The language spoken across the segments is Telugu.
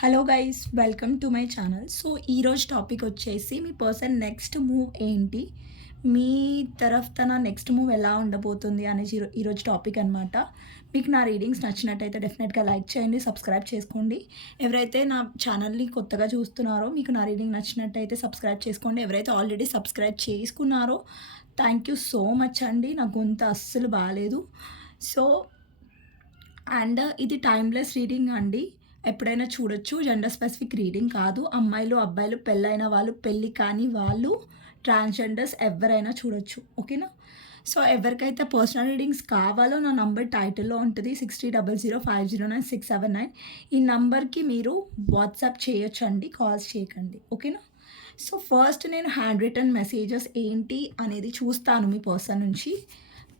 Hello guys welcome to my channel so ఈరోజు టాపిక్ వచ్చేసి మీ పర్సన్ నెక్స్ట్ మూవ్ ఏంటి? మీ తరఫ్ తన నెక్స్ట్ మూవ్ ఎలా ఉండబోతుంది అనేసి ఈరోజు టాపిక్ అనమాట మీకు నా రీడింగ్స్ నచ్చినట్టయితే డెఫినెట్గా లైక్ చేయండి సబ్స్క్రైబ్ చేసుకోండి. ఎవరైతే నా ఛానల్ని కొత్తగా చూస్తున్నారో మీకు నా రీడింగ్ నచ్చినట్టయితే సబ్స్క్రైబ్ చేసుకోండి. ఎవరైతే ఆల్రెడీ సబ్స్క్రైబ్ చేసుకున్నారో థ్యాంక్ యూ సో మచ్ అండి. నా గొంత అస్సలు బాగాలేదు సో అండ్ ఇది టైమ్లెస్ రీడింగ్ అండి. ఎప్పుడైనా చూడొచ్చు. జెండర్ స్పెసిఫిక్ రీడింగ్ కాదు. అమ్మాయిలు అబ్బాయిలు పెళ్ళైన వాళ్ళు పెళ్ళి కాని వాళ్ళు ట్రాన్స్జెండర్స్ ఎవరైనా చూడొచ్చు. ఓకేనా? సో ఎవరికైతే పర్సనల్ రీడింగ్స్ కావాలో నా నంబర్ టైటిల్లో ఉంటుంది. Sixty double zero five zero nine six seven nine ఈ నంబర్కి మీరు వాట్సాప్ చేయొచ్చండి. కాల్స్ చేయకండి. ఓకేనా? సో ఫస్ట్ నేను హ్యాండ్ రిటర్న్ మెసేజెస్ ఏంటి అనేది చూస్తాను మీ పర్సన్ నుంచి.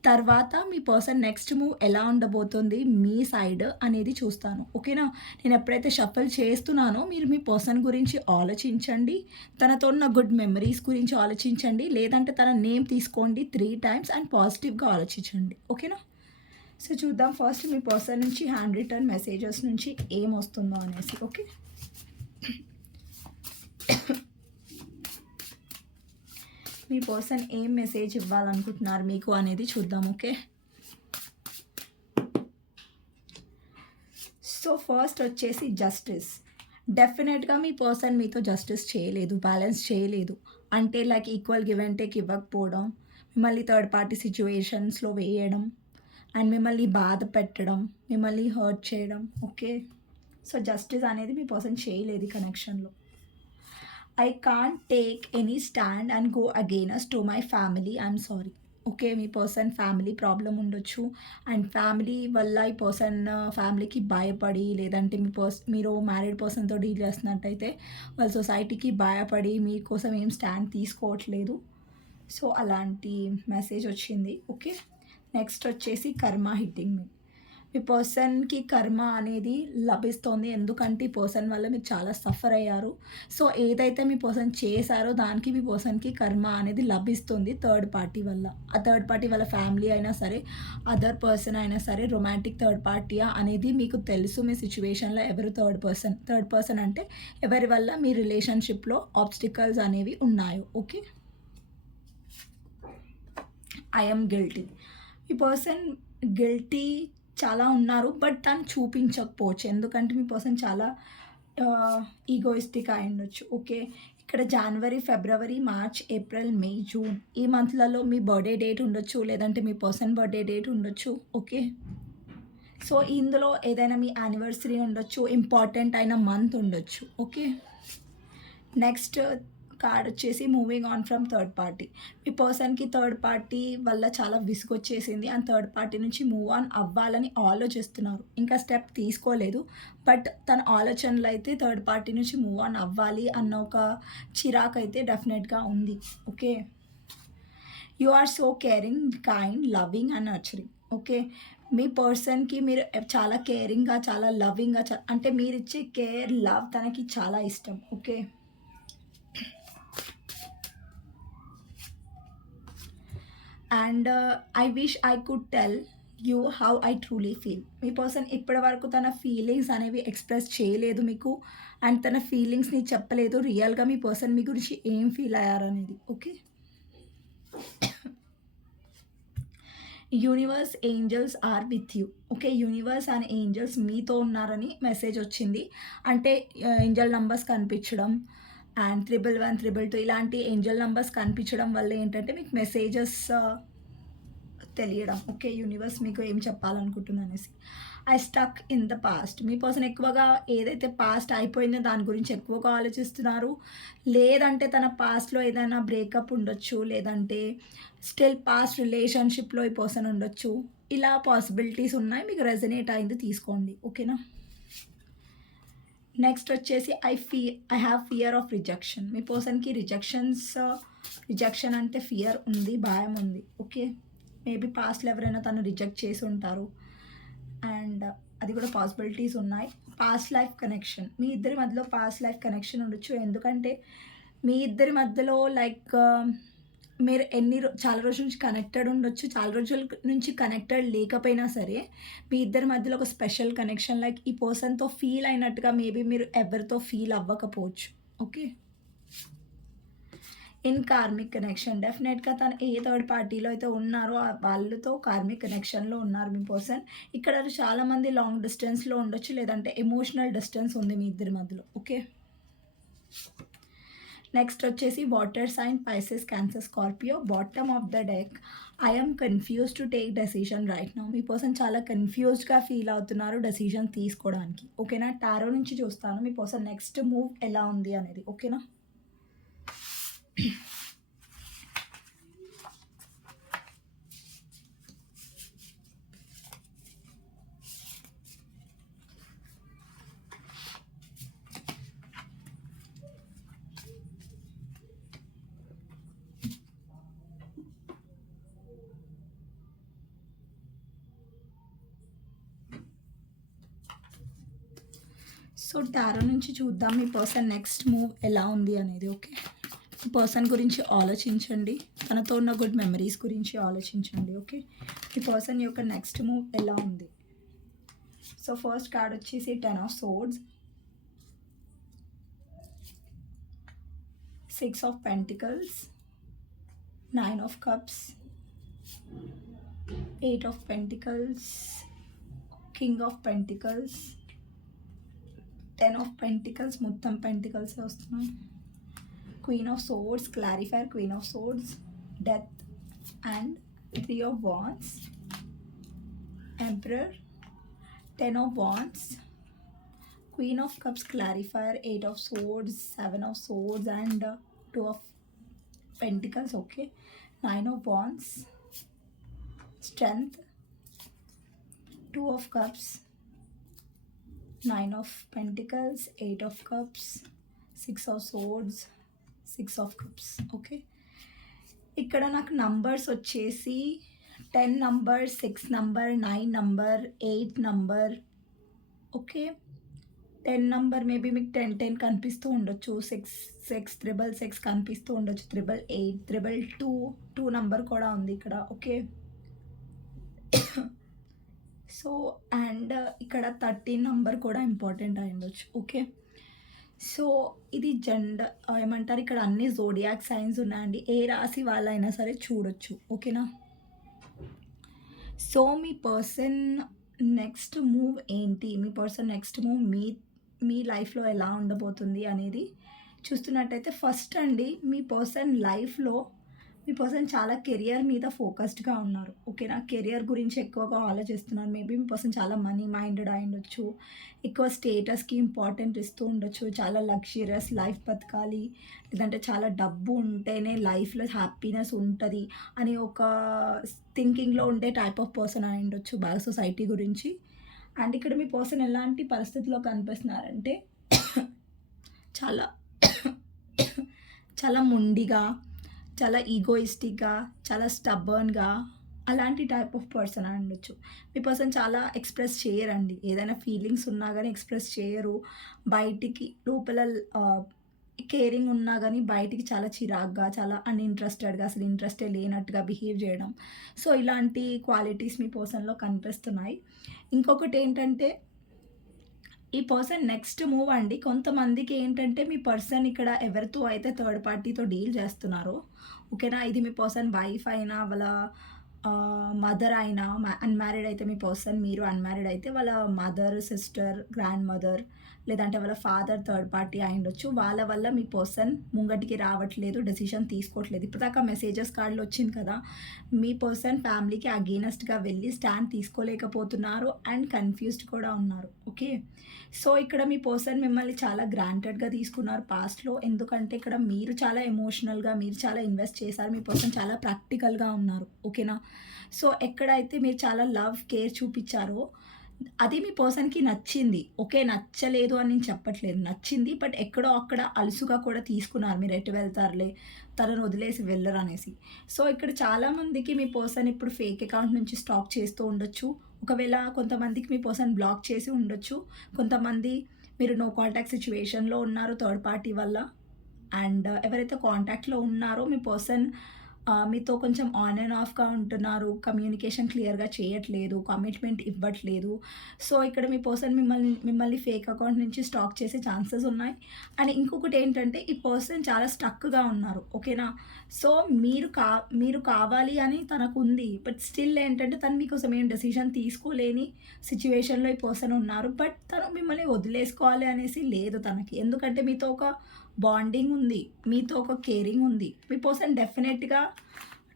తర్వాత మీ పర్సన్ నెక్స్ట్ మూవ్ ఎలా ఉండబోతుంది మీ సైడ్ అనేది చూస్తాను. ఓకేనా? నేను ఎప్పుడైతే షఫల్ చేస్తున్నానో మీరు మీ పర్సన్ గురించి ఆలోచించండి. తనతో ఉన్న గుడ్ మెమరీస్ గురించి ఆలోచించండి. లేదంటే తన నేమ్ తీసుకోండి త్రీ టైమ్స్ అండ్ పాజిటివ్గా ఆలోచించండి. ఓకేనా? సో చూద్దాం ఫస్ట్ మీ పర్సన్ నుంచి హ్యాండ్ రిటర్న్ మెసేజెస్ నుంచి ఏం వస్తుందో అనేసి. ఓకే? మీ పర్సన్ ఏం మెసేజ్ ఇవ్వాలనుకుంటున్నారు మీకు అనేది చూద్దాం ఓకే? సో ఫస్ట్ వచ్చేసి జస్టిస్. డెఫినెట్గా మీ పర్సన్ మీతో జస్టిస్ చేయలేదు బ్యాలెన్స్ చేయలేదు. అంటే like equal give and take ఇవ్వకపోవడం మిమ్మల్ని థర్డ్ పార్టీ సిచ్యువేషన్స్లో వేయడం అండ్ మిమ్మల్ని బాధ పెట్టడం మిమ్మల్ని హర్ట్ చేయడం ఓకే? సో జస్టిస్ అనేది మీ పర్సన్ చేయలేదు కనెక్షన్లో. I can't take any stand and go against to my family I'm sorry okay me person family problem ఉండొచ్చు. అండ్ ఫ్యామిలీ వల్ల ఈ పర్సన్ ఫ్యామిలీకి భయపడి లేదంటే మీ పర్స్ మీరు మ్యారీడ్ పర్సన్తో డీల్ చేస్తున్నట్టయితే వాళ్ళ సొసైటీకి భయపడి మీకోసం ఏం స్టాండ్ తీసుకోవట్లేదు. సో అలాంటి మెసేజ్ వచ్చింది. ఓకే నెక్స్ట్ వచ్చేసి కర్మ హిట్టింగ్ మీ ఈ పర్సన్కి కర్మ అనేది లభిస్తోంది. ఎందుకంటే ఈ పర్సన్ వల్ల మీరు చాలా సఫర్ అయ్యారు. సో ఏదైతే మీ పర్సన్ చేశారో దానికి మీ పర్సన్కి కర్మ అనేది లభిస్తుంది థర్డ్ పార్టీ వల్ల. ఆ థర్డ్ పార్టీ వాళ్ళ ఫ్యామిలీ అయినా సరే అదర్ పర్సన్ అయినా సరే రొమాంటిక్ థర్డ్ పార్టీయా అనేది మీకు తెలుసు. మీ సిచ్యువేషన్లో ఎవరు థర్డ్ పర్సన్ థర్డ్ పర్సన్ అంటే ఎవరి వల్ల మీ రిలేషన్షిప్లో ఆబ్స్టికల్స్ అనేవి ఉన్నాయో ఓకే ఐఎమ్ గిల్టీ ఈ పర్సన్ గిల్టీ చాలా ఉన్నారు బట్ తను చూపించకపోవచ్చు. ఎందుకంటే మీ పర్సన్ చాలా ఈగోయిస్టిక్ అయి ఉండొచ్చు. ఓకే ఇక్కడ జనవరి ఫిబ్రవరి మార్చ్ ఏప్రిల్ మే జూన్ ఈ మంత్లలో మీ బర్త్డే డేట్ ఉండొచ్చు లేదంటే మీ పర్సన్ బర్త్డే డేట్ ఉండొచ్చు. ఓకే సో ఇందులో ఏదైనా మీ యానివర్సరీ ఉండొచ్చు ఇంపార్టెంట్ అయిన మంత్ ఉండొచ్చు. ఓకే నెక్స్ట్ కార్డ్ వచ్చేసి moving on from third party మీ పర్సన్కి థర్డ్ పార్టీ వల్ల చాలా విసుగొచ్చేసింది అండ్ థర్డ్ పార్టీ నుంచి మూవ్ ఆన్ అవ్వాలని ఆలోచిస్తున్నారు. ఇంకా స్టెప్ తీసుకోలేదు. బట్ తన ఆలోచనలు అయితే థర్డ్ పార్టీ నుంచి మూవ్ ఆన్ అవ్వాలి అన్న ఒక చిరాకు అయితే డెఫినెట్గా ఉంది. Okay you are so caring kind loving and nurturing okay మీ పర్సన్కి మీరు చాలా కేరింగ్గా చాలా లవింగ్గా అంటే మీరు ఇచ్చే కేర్ లవ్ తనకి చాలా ఇష్టం. Okay and I wish I could tell you how I truly feel me person ఇప్పటి వరకు తన ఫీలింగ్స్ అనేవి ఎక్స్ప్రెస్ చేయలేదు మీకు. అండ్ తన ఫీలింగ్స్ని చెప్పలేదు. రియల్గా మీ పర్సన్ మీ గురించి ఏం feel అయ్యారనేది. Okay universe angels are with you okay universe and angels మీతో ఉన్నారని మెసేజ్ వచ్చింది. అంటే uh, ఏంజల్ నంబర్స్ కనిపించడం and triple one triple two ఇలాంటి ఏంజల్ నంబర్స్ కనిపించడం వల్ల ఏంటంటే మీకు మెసేజెస్ uh, తెలియడం. ఓకే యూనివర్స్ మీకు ఏం చెప్పాలనుకుంటుంది అనేసి. I stuck in the past me person ఎక్కువగా ఏదైతే పాస్ట్ అయిపోయిందో దాని గురించి ఎక్కువగా ఆలోచిస్తున్నారు. లేదంటే తన పాస్ట్లో ఏదైనా బ్రేకప్ ఉండొచ్చు లేదంటే స్టిల్ పాస్ట్ రిలేషన్షిప్లో ఈ పర్సన్ ఉండొచ్చు. ఇలా పాసిబిలిటీస్ ఉన్నాయి. మీకు రెజనేట్ అయింది తీసుకోండి. ఓకేనా నెక్స్ట్ వచ్చేసి I fee I have fear of rejection మీ పర్సన్కి రిజెక్షన్స్ రిజెక్షన్ అంటే ఫియర్ ఉంది భయం ఉంది. ఓకే మేబీ పాస్ట్లో ఎవరైనా తను రిజెక్ట్ చేసి ఉంటారు. అండ్ అది కూడా పాసిబిలిటీస్ ఉన్నాయి. పాస్ట్ లైఫ్ కనెక్షన్ మీ ఇద్దరి మధ్యలో పాస్ట్ లైఫ్ కనెక్షన్ ఉండొచ్చు. ఎందుకంటే మీ ఇద్దరి మధ్యలో లైక్ మీరు ఎన్ని రో చాలా రోజుల నుంచి కనెక్టెడ్ ఉండొచ్చు. చాలా రోజుల నుంచి కనెక్టెడ్ లేకపోయినా సరే మీ ఇద్దరి మధ్యలో ఒక స్పెషల్ కనెక్షన్ లైక్ ఈ పర్సన్తో ఫీల్ అయినట్టుగా మేబీ మీరు ఎవరితో ఫీల్ అవ్వకపోవచ్చు. ఓకే ఇన్ కార్మిక్ కనెక్షన్ డెఫినెట్గా తను ఏ థర్డ్ పార్టీలో అయితే ఉన్నారో వాళ్ళతో కార్మిక్ కనెక్షన్లో ఉన్నారు మీ పర్సన్ ఇక్కడ చాలామంది లాంగ్ డిస్టెన్స్లో ఉండొచ్చు లేదంటే ఎమోషనల్ డిస్టెన్స్ ఉంది మీ ఇద్దరి మధ్యలో. ఓకే నెక్స్ట్ వచ్చేసి water sign Pisces Cancer Scorpio bottom of the deck I'm confuse to take decision right now me person చాలా కన్ఫ్యూజ్డ్గా ఫీల్ అవుతున్నారు డెసిషన్ తీసుకోవడానికి. ఓకేనా టారో నుంచి చూస్తాను. మీ పర్సన్ నెక్స్ట్ మూవ్ ఎలా ఉంది అనేది. ఓకేనా తారో నుంచి చూద్దాం మీ పర్సన్ నెక్స్ట్ మూవ్ ఎలా ఉంది అనేది ఓకే పర్సన్ గురించి ఆలోచించండి. తనతో ఉన్న గుడ్ మెమరీస్ గురించి ఆలోచించండి ఓకే ఈ పర్సన్ యొక్క నెక్స్ట్ మూవ్ ఎలా ఉంది? సో ఫస్ట్ కార్డ్ వచ్చేసి ten of swords six of pentacles nine of cups eight of pentacles king of pentacles ten of pentacles మొత్తం పెంటికల్స్ వస్తున్నాయి. Queen of swords clarifier queen of swords death and three of wands emperor ten of wands queen of cups clarifier eight of swords seven of swords and two of pentacles okay nine of wands strength two of cups nine of pentacles eight of cups six of swords six of cups okay ఇక్కడ నాకు నంబర్స్ వచ్చేసి ten number six number nine number eight number okay ten number maybe మీకు టెన్ టెన్ కనిపిస్తూ ఉండొచ్చు. సిక్స్ సిక్స్ త్రిబల్ సిక్స్ కనిపిస్తూ ఉండొచ్చు. Triple eight triple two two number కూడా ఉంది ఇక్కడ ఓకే సో అండ్ ఇక్కడ థర్టీన్ నంబర్ కూడా ఇంపార్టెంట్ అయి ఉండొచ్చు. ఓకే? సో ఇది జెండ ఏమంటారు? ఇక్కడ అన్ని జోడియాక్ సైన్స్ ఉన్నాయండి. ఏ రాశి వాళ్ళైనా సరే చూడొచ్చు. ఓకేనా? సో మీ పర్సన్ నెక్స్ట్ మూవ్ ఏంటి? మీ పర్సన్ నెక్స్ట్ మూవ్ మీ మీ లైఫ్లో ఎలా ఉండబోతుంది అనేది చూస్తున్నట్టయితే ఫస్ట్ అండి మీ పర్సన్ లైఫ్లో మీ పర్సన్ చాలా కెరియర్ మీద ఫోకస్డ్గా ఉన్నారు. ఓకేనా? కెరియర్ గురించి ఎక్కువగా ఆలోచిస్తున్నారు. మేబీ మీ పర్సన్ చాలా మనీ మైండెడ్ అయి ఉండొచ్చు. ఎక్కువ స్టేటస్కి ఇంపార్టెంట్ ఇస్తూ ఉండొచ్చు. చాలా లగ్జరియస్ లైఫ్ బతకాలి. లేదంటే చాలా డబ్బు ఉంటేనే లైఫ్లో హ్యాపీనెస్ ఉంటుంది అని ఒక థింకింగ్లో ఉండే టైప్ ఆఫ్ పర్సన్ అయి ఉండొచ్చు బాగా సొసైటీ గురించి. అండ్ ఇక్కడ మీ పర్సన్ ఎలాంటి పరిస్థితిలో కనిపిస్తున్నారంటే చాలా చాలా ముండిగా చాలా ఈగోయిస్టిక్గా చాలా స్టబ్బర్న్గా అలాంటి టైప్ ఆఫ్ పర్సన్ అని ఉండొచ్చు మీ పర్సన్ చాలా ఎక్స్ప్రెస్ చేయరండి. ఏదైనా ఫీలింగ్స్ ఉన్నా కానీ ఎక్స్ప్రెస్ చేయరు. బయటికి లోపల కేరింగ్ ఉన్నా కానీ బయటికి చాలా చిరాగ్గా చాలా అన్ఇంట్రెస్టెడ్గా అసలు ఇంట్రెస్టే లేనట్టుగా బిహేవ్ చేయడం. సో ఇలాంటి క్వాలిటీస్ మీ పర్సన్లో కనిపిస్తున్నాయి. ఇంకొకటి ఏంటంటే ఈ పర్సన్ నెక్స్ట్ మూవ్ అండి. కొంతమందికి ఏంటంటే మీ పర్సన్ ఇక్కడ ఎవరితో అయితే థర్డ్ పార్టీతో డీల్ చేస్తున్నారో ఓకేనా? ఇది మీ పర్సన్ వైఫ్ అయినా వాళ్ళ మదర్ అయినా అన్మ్యారీడ్ అయితే మీ పర్సన్ మీరు అన్మ్యారీడ్ అయితే వాళ్ళ మదర్ సిస్టర్ గ్రాండ్ మదర్ లేదంటే వాళ్ళ ఫాదర్ థర్డ్ పార్టీ అయి ఉండొచ్చు. వాళ్ళ వల్ల మీ పర్సన్ ముంగటికి రావట్లేదు డెసిషన్ తీసుకోవట్లేదు. ఇప్పుడు దాకా మెసేజెస్ కార్డులు వచ్చింది కదా మీ పర్సన్ ఫ్యామిలీకి అగేనెస్ట్గా వెళ్ళి స్టాండ్ తీసుకోలేకపోతున్నారు అండ్ కన్ఫ్యూజ్డ్ కూడా ఉన్నారు. ఓకే సో ఇక్కడ మీ పర్సన్ మిమ్మల్ని చాలా గ్రాంటెడ్గా తీసుకున్నారు పాస్ట్లో ఎందుకంటే ఇక్కడ మీరు చాలా ఎమోషనల్గా మీరు చాలా ఇన్వెస్ట్ చేశారు. మీ పర్సన్ చాలా ప్రాక్టికల్గా ఉన్నారు. ఓకేనా సో ఎక్కడైతే మీరు చాలా లవ్ కేర్ చూపించారో అది మీ పర్సన్కి నచ్చింది. ఓకే నచ్చలేదు అని నేను చెప్పట్లేదు. నచ్చింది బట్ ఎక్కడో అక్కడ అలుసుగా కూడా తీసుకున్నారు. మీరు ఎటు వెళ్తారులే తనను వదిలేసి వెళ్ళరు అనేసి. సో ఇక్కడ చాలామందికి మీ పర్సన్ ఇప్పుడు ఫేక్ అకౌంట్ నుంచి స్టాక్ చేస్తూ ఉండొచ్చు. ఒకవేళ కొంతమందికి మీ పర్సన్ బ్లాక్ చేసి ఉండొచ్చు. కొంతమంది మీరు నో కాంటాక్ట్ సిచ్యువేషన్లో ఉన్నారు థర్డ్ పార్టీ వల్ల. అండ్ ఎవరైతే కాంటాక్ట్లో ఉన్నారో మీ పర్సన్ మీతో కొంచెం ఆన్ అండ్ ఆఫ్‌గా ఉంటున్నారు. కమ్యూనికేషన్ క్లియర్‌గా చేయట్లేదు. కమిట్మెంట్ ఇవ్వట్లేదు. సో, ఇక్కడ మీ పర్సన్ మిమ్మల్ని మిమ్మల్ని ఫేక్ అకౌంట్ నుంచి స్టాక్ చేసే ఛాన్సెస్ ఉన్నాయి. అండ్ ఇంకొకటి ఏంటంటే ఈ పర్సన్ చాలా స్టక్‌గా ఉన్నారు. ఓకేనా? సో, మీరు కా మీరు కావాలి అని తనకుంది. బట్ స్టిల్ ఏంటంటే తను మీకోసం ఏం డెసిషన్ తీసుకోలేని సిచ్యువేషన్లో ఈ పర్సన్ ఉన్నారు. బట్ తను మిమ్మల్ని వదిలేసుకోవాలి అనేసి లేదు తనకి. ఎందుకంటే మీతో ఒక బాండింగ్ ఉంది. మీతో ఒక కేరింగ్ ఉంది. మీ పర్సన్ డెఫినెట్‌గా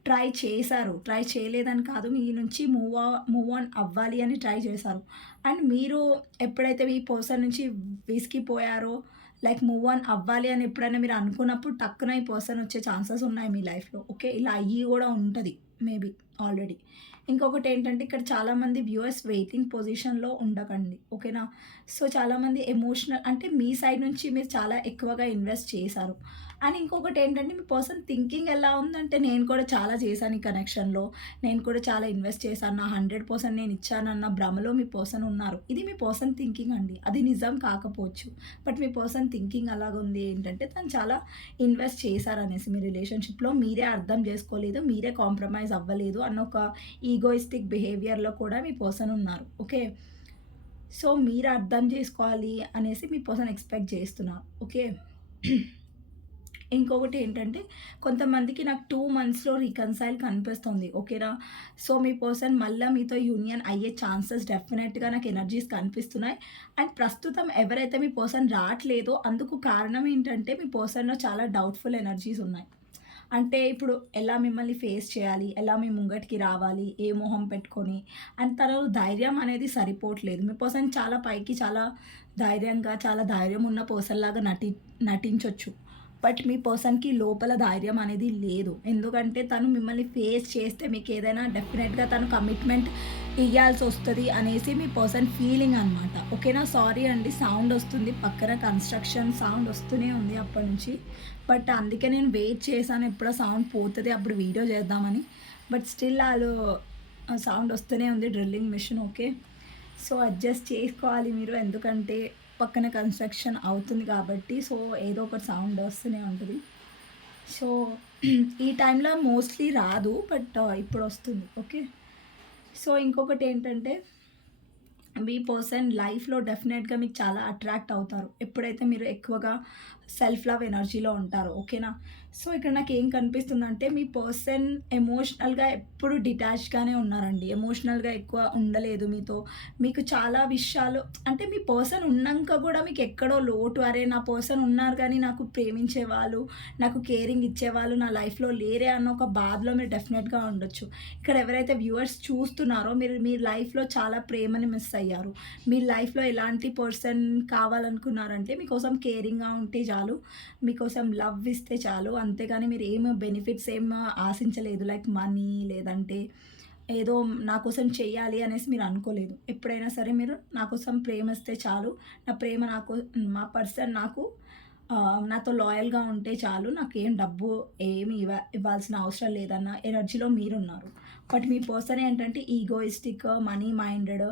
ట్రై చేశారు. ట్రై చేయలేదని కాదు. మీ నుంచి మూవ్ మూవ్ ఆన్ అవ్వాలి అని ట్రై చేశారు. అండ్ మీరు ఎప్పుడైతే మీ పర్సన్ నుంచి విసిగిపోయారో లైక్ మూవ్ ఆన్ అవ్వాలి అని ఎప్పుడైనా మీరు అనుకున్నప్పుడు టక్కున ఈ పర్సన్ వచ్చే ఛాన్సెస్ ఉన్నాయి మీ లైఫ్‌లో. ఓకే. ఇలా అయ్యి కూడా ఉంటుంది మేబీ ఆల్రెడీ. ఇంకొకటి ఏంటంటే ఇక్కడ చాలామంది వ్యూవర్స్ వెయిటింగ్ పొజిషన్‌లో ఉండకండి. ఓకేనా? సో, చాలామంది ఎమోషనల్ అంటే మీ సైడ్ నుంచి మీరు చాలా ఎక్కువగా ఇన్వెస్ట్ చేశారు. అండ్ ఇంకొకటి ఏంటంటే మీ పర్సన్ థింకింగ్ ఎలా ఉందంటే నేను కూడా చాలా చేశాను ఈ కనెక్షన్‌లో. నేను కూడా చాలా ఇన్వెస్ట్ చేశాను. నా 100% నేను ఇచ్చానన్న భ్రమలో మీ పర్సన్ ఉన్నారు. ఇది మీ పర్సన్ థింకింగ్ అండి. అది నిజం కాకపోవచ్చు. బట్ మీ పర్సన్ థింకింగ్ అలాగుంది ఏంటంటే తను చాలా ఇన్వెస్ట్ చేశారనేసి మీ రిలేషన్‌షిప్‌లో మీరే అర్థం చేసుకోలేదు. మీరే కాంప్రమైజ్ అవ్వలేదు అన్న ఒక ఈగోయిస్టిక్ బిహేవియర్‌లో కూడా మీ పర్సన్ ఉన్నారు. ఓకే. సో, మీరు అర్థం చేసుకోవాలి అనేసి మీ పర్సన్ ఎక్స్‌పెక్ట్ చేస్తున్నారు. ఓకే. ఇంకొకటి ఏంటంటే కొంతమందికి నాకు టూ మంత్స్‌లో రికన్సైల్ కనిపిస్తుంది. ఓకేనా? సో, మీ పర్సన్ మళ్ళీ మీతో యూనియన్ అయ్యే ఛాన్సెస్ డెఫినెట్‌గా నాకు ఎనర్జీస్ కనిపిస్తున్నాయి. అండ్ ప్రస్తుతం ఎవరైతే మీ పర్సన్ రావట్లేదో అందుకు కారణం ఏంటంటే మీ పర్సన్‌లో చాలా డౌట్‌ఫుల్ ఎనర్జీస్ ఉన్నాయి. అంటే ఇప్పుడు ఎలా మిమ్మల్ని ఫేస్ చేయాలి? ఎలా మీ ముంగటికి రావాలి? ఏ మొహం పెట్టుకొని అండ్ తనలో ధైర్యం అనేది సరిపోవట్లేదు. మీ పర్సన్ చాలా పైకి చాలా ధైర్యంగా చాలా ధైర్యం ఉన్న పర్సన్‌లాగా నటి నటించవచ్చు బట్ మీ పర్సన్‌కి లోపల ధైర్యం అనేది లేదు. ఎందుకంటే తను మిమ్మల్ని ఫేస్ చేస్తే మీకు ఏదైనా డెఫినెట్‌గా తను కమిట్మెంట్ ఇవ్వాల్సి వస్తుంది అనేసి మీ పర్సన్ ఫీలింగ్ అనమాట. ఓకేనా? సారీ అండి సౌండ్ వస్తుంది. పక్కన కన్‌స్ట్రక్షన్ సౌండ్ వస్తూనే ఉంది అప్పటినుంచి. బట్ అందుకే నేను వెయిట్ చేశాను ఎప్పుడో సౌండ్ పోతుంది అప్పుడు వీడియో చేద్దామని. బట్ స్టిల్ వాళ్ళు సౌండ్ వస్తూనే ఉంది drilling machine okay. So, adjust చేసుకోవాలి మీరు. ఎందుకంటే పక్కన కన్‌స్ట్రక్షన్ అవుతుంది కాబట్టి సో, ఏదో ఒకటి సౌండ్ వస్తూనే ఉంటుంది సో, ఈ టైంలో మోస్ట్‌లీ రాదు. బట్ uh, ఇప్పుడు వస్తుంది ఓకే. సో, ఇంకొకటి ఏంటంటే మీ పర్సన్ లైఫ్‌లో డెఫినెట్‌గా మీకు చాలా అట్రాక్ట్ అవుతారు. ఎప్పుడైతే మీరు ఎక్కువగా సెల్ఫ్ లవ్ ఎనర్జీలో ఉంటారు ఓకేనా? సో, ఇక్కడ నాకు ఏం కనిపిస్తుందంటే మీ పర్సన్ ఎమోషనల్‌గా ఎప్పుడు డిటాచ్గానే ఉన్నారండి. ఎమోషనల్‌గా ఎక్కువ ఉండలేదు మీతో. మీకు చాలా విషయాలు అంటే మీ పర్సన్ ఉన్నాంక కూడా మీకు ఎక్కడో లోటు అరే! నా పర్సన్ ఉన్నారు కానీ నాకు ప్రేమించే వాళ్ళు నాకు కేరింగ్ ఇచ్చేవాళ్ళు నా లైఫ్‌లో లేరే అన్న ఒక బాధలో మీరు డెఫినెట్‌గా ఉండొచ్చు. ఇక్కడ ఎవరైతే వ్యూవర్స్ చూస్తున్నారో మీరు మీ లైఫ్‌లో చాలా ప్రేమని మిస్ అయ్యారు. మీ లైఫ్‌లో ఎలాంటి పర్సన్ కావాలనుకున్నారంటే మీకోసం కేరింగ్‌గా ఉంటే చాలు. మీకోసం లవ్ ఇస్తే చాలు. అంతేగాని మీరు ఏం బెనిఫిట్స్ ఏం ఆశించలేదు. లైక్ మనీ లేదంటే ఏదో నా కోసం చేయాలి అనేసి మీరు అనుకోలేదు. ఎప్పుడైనా సరే మీరు నా కోసం ప్రేమ ఇస్తే చాలు. నా ప్రేమ నాకు మా పర్సన్ నాకు నాతో లాయల్‌గా ఉంటే చాలు. నాకు ఏం డబ్బు ఏమి ఇవ్వ ఇవ్వాల్సిన అవసరం లేదన్న ఎనర్జీలో మీరున్నారు. బట్ మీ పర్సన్ ఏంటంటే ఈగోయిస్టిక్, మనీ మైండెడ్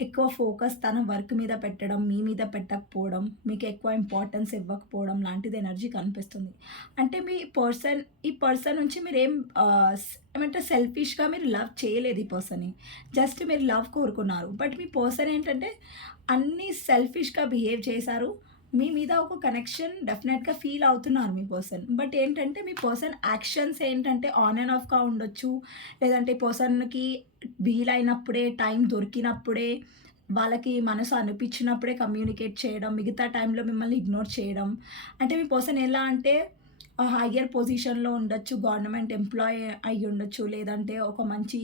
ఎక్కువ ఫోకస్ తన వర్క్ మీద పెట్టడం, మీ మీద పెట్టకపోవడం, మీకు ఎక్కువ ఇంపార్టెన్స్ ఇవ్వకపోవడం లాంటిది ఎనర్జీ కనిపిస్తుంది. అంటే మీ పర్సన్ ఈ పర్సన్ నుంచి మీరేం ఏం ఏమంటే సెల్ఫిష్‌గా మీరు లవ్ చేయలేదు ఈ పర్సన్‌ని. జస్ట్ మీరు లవ్ కోరుకున్నారు. బట్ మీ పర్సన్ ఏంటంటే అన్నీ సెల్ఫిష్‌గా బిహేవ్ చేశారు. మీ మీద ఒక కనెక్షన్ డెఫినెట్‌గా ఫీల్ అవుతున్నారు మీ పర్సన్. బట్ ఏంటంటే మీ పర్సన్ యాక్షన్స్ ఏంటంటే ఆన్ అండ్ ఆఫ్‌గా ఉండొచ్చు. లేదంటే పర్సన్‌కి వీలైనప్పుడే, టైం దొరికినప్పుడే, వాళ్ళకి మనసు అనిపించినప్పుడే కమ్యూనికేట్ చేయడం. మిగతా టైంలో మిమ్మల్ని ఇగ్నోర్ చేయడం. అంటే మీ పర్సన్ ఎలా అంటే హయ్యర్ పొజిషన్‌లో ఉండొచ్చు. గవర్నమెంట్ ఎంప్లాయ్ అయి ఉండొచ్చు లేదంటే ఒక మంచి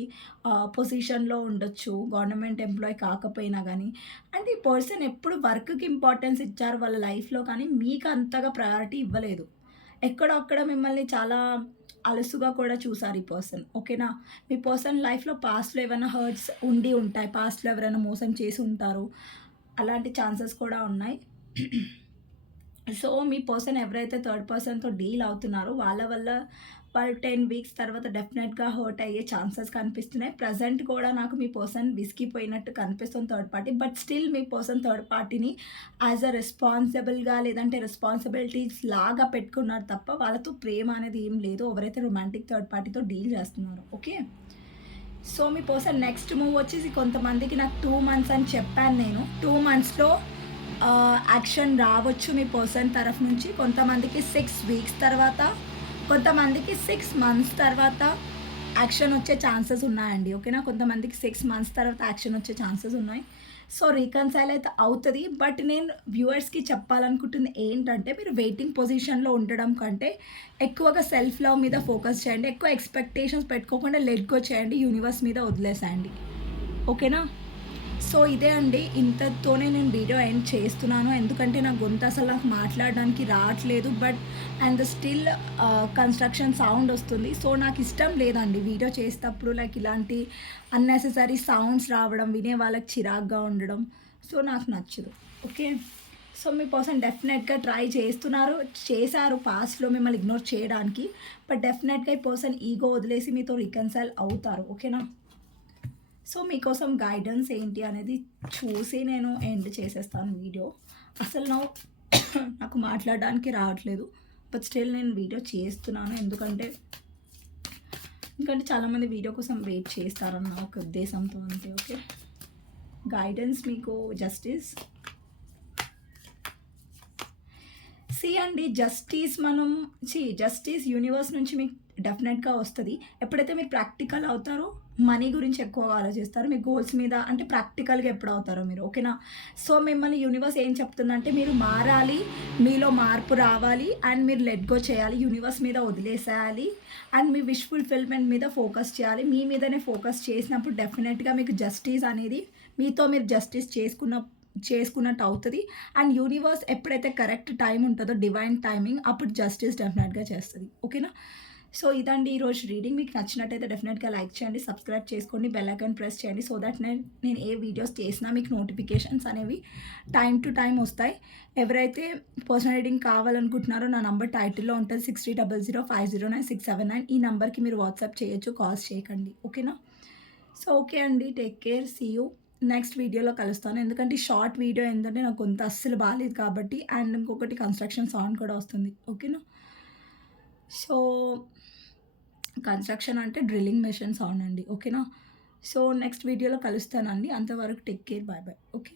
పొజిషన్‌లో ఉండొచ్చు. గవర్నమెంట్ ఎంప్లాయ్ కాకపోయినా కానీ అంటే ఈ పర్సన్ ఎప్పుడు వర్క్‌కి ఇంపార్టెన్స్ ఇచ్చారు వాళ్ళ లైఫ్‌లో కానీ మీకు అంతగా ప్రయారిటీ ఇవ్వలేదు. ఎక్కడో అక్కడ మిమ్మల్ని చాలా అలసుగా కూడా చూసారు ఈ పర్సన్. ఓకేనా? మీ పర్సన్ లైఫ్‌లో పాస్ట్‌లో ఏవైనా హర్ట్స్ ఉండి ఉంటాయి. పాస్ట్‌లో ఎవరైనా మోసం చేసి ఉంటారు. అలాంటి ఛాన్సెస్ కూడా ఉన్నాయి. సో, మీ పర్సన్ ఎవరైతే థర్డ్ పర్సన్‌తో డీల్ అవుతున్నారో వాళ్ళ వల్ల వాళ్ళు టెన్ వీక్స్ తర్వాత డెఫినెట్గా హర్ట్ అయ్యే ఛాన్సెస్ కనిపిస్తున్నాయి. ప్రజెంట్ కూడా నాకు మీ పర్సన్ విసిగిపోయినట్టు కనిపిస్తుంది థర్డ్ పార్టీ. బట్ స్టిల్ మీ పర్సన్ థర్డ్ పార్టీని యాజ్ అ రెస్పాన్సిబుల్గా లేదంటే రెస్పాన్సిబిలిటీస్ లాగా పెట్టుకున్నారు తప్ప వాళ్ళతో ప్రేమ అనేది ఏం లేదు. ఎవరైతే రొమాంటిక్ థర్డ్ పార్టీతో డీల్ చేస్తున్నారు ఓకే? సో మీ పర్సన్ నెక్స్ట్ మూవ్ వచ్చేసి కొంతమందికి నాకు టూ మంత్స్ అని చెప్పాను నేను. టూ మంత్స్లో యాక్షన్ రావచ్చు మీ పర్సన్ తరఫు నుంచి. కొంతమందికి సిక్స్ వీక్స్ తర్వాత కొంతమందికి సిక్స్ మంత్స్ తర్వాత యాక్షన్ వచ్చే ఛాన్సెస్ ఉన్నాయండి ఓకేనా? కొంతమందికి సిక్స్ మంత్స్ తర్వాత యాక్షన్ వచ్చే ఛాన్సెస్ ఉన్నాయి. సో రీకన్సైల్ అయితే అవుతుంది. బట్ నేను వ్యూవర్స్కి చెప్పాలనుకుంటుంది ఏంటంటే మీరు వెయిటింగ్ పొజిషన్లో ఉండడం కంటే ఎక్కువగా సెల్ఫ్ లవ్ మీద ఫోకస్ చేయండి. ఎక్కువ ఎక్స్పెక్టేషన్స్ పెట్టుకోకుండా లెట్ గో చేయండి యూనివర్స్ మీద వదిలేసేయండి. ఓకేనా? సో ఇదే అండి. ఇంతతోనే నేను వీడియో ఎండ్ చేస్తున్నాను. ఎందుకంటే నా గొంతు అసలు నాకు మాట్లాడడానికి రావట్లేదు. But and still construction sound వస్తుంది. సో నాకు ఇష్టం లేదండి వీడియో చేసేటప్పుడు. లైక్ ఇలాంటి అన్నెసెసరీ సౌండ్స్ రావడం వినే వాళ్ళకి చిరాగ్గా ఉండడం. సో నాకు నచ్చదు. ఓకే సో మీ పర్సన్ డెఫినెట్గా ట్రై చేస్తున్నారు. చేశారు పాస్ట్లో మిమ్మల్ని ఇగ్నోర్ చేయడానికి. బట్ డెఫినెట్గా ఈ పర్సన్ ఈగో వదిలేసి మీతో రికన్సైల్ అవుతారు. ఓకేనా సో మీకోసం గైడెన్స్ ఏంటి అనేది చూసి నేను ఎండ్ చేసేస్తాను వీడియో అసలు నా నాకు మాట్లాడడానికి రావట్లేదు. బట్ స్టిల్ నేను వీడియో చేస్తున్నాను. ఎందుకంటే ఎందుకంటే చాలామంది వీడియో కోసం వెయిట్ చేస్తారన్న ఒక ఉద్దేశంతో అంతే ఓకే గైడెన్స్ మీకు జస్టిస్ సి అండి జస్టిస్ మనం సి జస్టిస్ యూనివర్స్ నుంచి మీకు డెఫినెట్గా వస్తుంది. ఎప్పుడైతే మీరు ప్రాక్టికల్ అవుతారో మనీ గురించి ఎక్కువగా ఆలోచిస్తారు. మీ గోల్స్ మీద అంటే ప్రాక్టికల్గా ఎప్పుడు అవుతారో మీరు ఓకేనా? సో మిమ్మల్ని యూనివర్స్ ఏం చెప్తుందంటే మీరు మారాలి మీలో మార్పు రావాలి అండ్ మీరు లెట్ గో చేయాలి. యూనివర్స్ మీద వదిలేసేయాలి అండ్ మీ విష్ ఫుల్ఫిల్మెంట్ మీద ఫోకస్ చేయాలి. మీ మీదనే ఫోకస్ చేసినప్పుడు డెఫినెట్గా మీకు జస్టిస్ అనేది మీతో మీరు జస్టిస్ చేసుకున్న చేసుకున్నట్టు అవుతుంది. అండ్ యూనివర్స్ ఎప్పుడైతే కరెక్ట్ టైం ఉంటుందో డివైన్ టైమింగ్ అప్పుడు జస్టిస్ డెఫినెట్గా చేస్తుంది. ఓకేనా? సో ఇదండి ఈరోజు రీడింగ్. మీకు నచ్చినట్టయితే డెఫినెట్గా లైక్ చేయండి సబ్స్క్రైబ్ చేసుకోండి బెల్ ఐకాన్ ప్రెస్ చేయండి సో దట్ నేను నేను ఏ వీడియోస్ చేసినా మీకు నోటిఫికేషన్స్ అనేవి టైం టు టైం వస్తాయి. ఎవరైతే పర్సనల్ రీడింగ్ కావాలనుకుంటున్నారో నా నంబర్ టైటిల్లో ఉంటుంది six three double zero five zero nine six seven nine. ఈ నెంబర్కి మీరు వాట్సాప్ చేయొచ్చు కాల్స్ చేయకండి. ఓకేనా? సో ఓకే అండి take care see you. Next వీడియోలో కలుస్తాను. ఎందుకంటే షార్ట్ వీడియో ఏంటంటే నాకు కొంత అస్సలు బాగాలేదు కాబట్టి అండ్ ఇంకొకటి కన్స్ట్రక్షన్ సౌండ్ కూడా వస్తుంది. ఓకేనా? సో కన్స్ట్రక్షన్ అంటే డ్రిల్లింగ్ మెషిన్ సౌండ్ అండి ఓకేనా? సో నెక్స్ట్ వీడియోలో కలుస్తానండి. అంతవరకు take care bye bye okay?